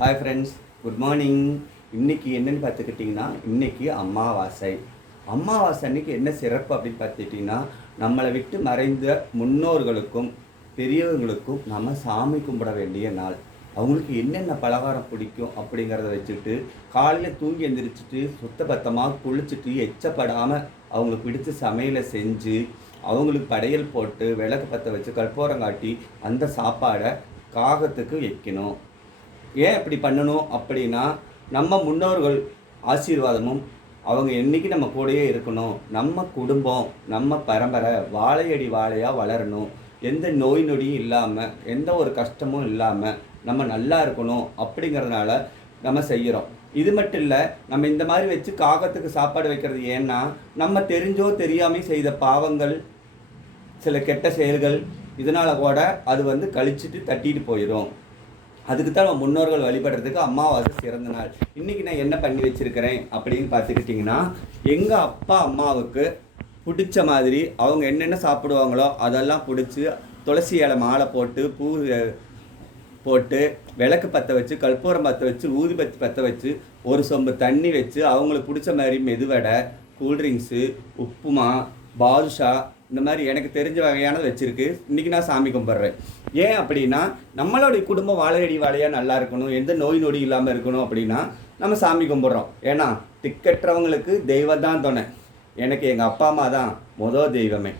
Hi friends good morning இன்றைக்கி என்னென்னு பார்த்துக்கிட்டிங்கன்னா இன்றைக்கி அமாவாசை அமாவாசை அன்றைக்கி என்ன சிறப்பு அப்படின்னு பார்த்துக்கிட்டிங்கன்னா நம்மளை விட்டு மறைந்த முன்னோர்களுக்கும் பெரியவர்களுக்கும் நம்ம சாமி கும்பிட வேண்டிய நாள். அவங்களுக்கு என்னென்ன பலகாரம் பிடிக்கும் அப்படிங்கிறத வச்சுட்டு காலையில் தூங்கி எந்திரிச்சிட்டு சுத்தபத்தமாக குளிச்சுட்டு எச்சப்படாமல் அவங்களுக்கு பிடிச்ச சமையலை செஞ்சு அவங்களுக்கு படையல் போட்டு விளக்கு பற்ற வச்சு கற்பூரம் காட்டி அந்த சாப்பாடை காகத்துக்கு வைக்கணும். ஏன் இப்படி பண்ணணும் அப்படின்னா நம்ம முன்னோர்கள் ஆசீர்வாதமும் அவங்க என்றைக்கு நம்ம கூடயே இருக்கணும் நம்ம குடும்பம் நம்ம பரம்பரை வாழையடி வாழையாக வளரணும். எந்த நோய் நொடியும் இல்லாமல் எந்த ஒரு கஷ்டமும் இல்லாமல் நம்ம நல்லா இருக்கணும் அப்படிங்கிறதுனால நம்ம செய்கிறோம் இது மட்டும் இல்லை நம்ம இந்த மாதிரி வச்சு காகத்துக்கு சாப்பாடு வைக்கிறது ஏன்னா நம்ம தெரிஞ்சோ தெரியாமல் செய்த பாவங்கள் சில கெட்ட செயல்கள் இதனால் கூட அது வந்து கழிச்சிட்டு தட்டிட்டு போயிடும் அதுக்கு தான் நம்ம முன்னோர்கள் வழிபடுறதுக்கு அம்மாவாசை சிறந்த நாள். இன்றைக்கி நான் என்ன பண்ணி வச்சுருக்கிறேன் அப்படின்னு பார்த்துக்கிட்டிங்கன்னா எங்கள் அப்பா அம்மாவுக்கு பிடிச்ச மாதிரி அவங்க என்னென்ன சாப்பிடுவாங்களோ அதெல்லாம் பிடிச்சி துளசி இலை மாலை போட்டு பூ போட்டு விளக்கு பற்ற வச்சு கற்பூரம் பற்ற வச்சு ஊதுபத்தி பற்ற வச்சு ஒரு சொம்பு தண்ணி வச்சு அவங்களுக்கு பிடிச்ச மாதிரி மெதுவடை கூல்ட்ரிங்க்ஸு உப்புமா பாதுஷா இந்த மாதிரி எனக்கு தெரிஞ்ச வகையானது வச்சுருக்கு. இன்றைக்கி நான் சாமி கும்பிட்றேன். ஏன் அப்படின்னா நம்மளுடைய குடும்பம் வாழையடி வாழையாக நல்லா இருக்கணும் எந்த நோய் நொடி இல்லாமல் இருக்கணும் அப்படின்னா நம்ம சாமி கும்பிட்றோம். ஏன்னா திக்கற்றவங்களுக்கு தெய்வம் தான். துணை எனக்கு எங்கள் அப்பா அம்மா தான் மொதல் தெய்வமே.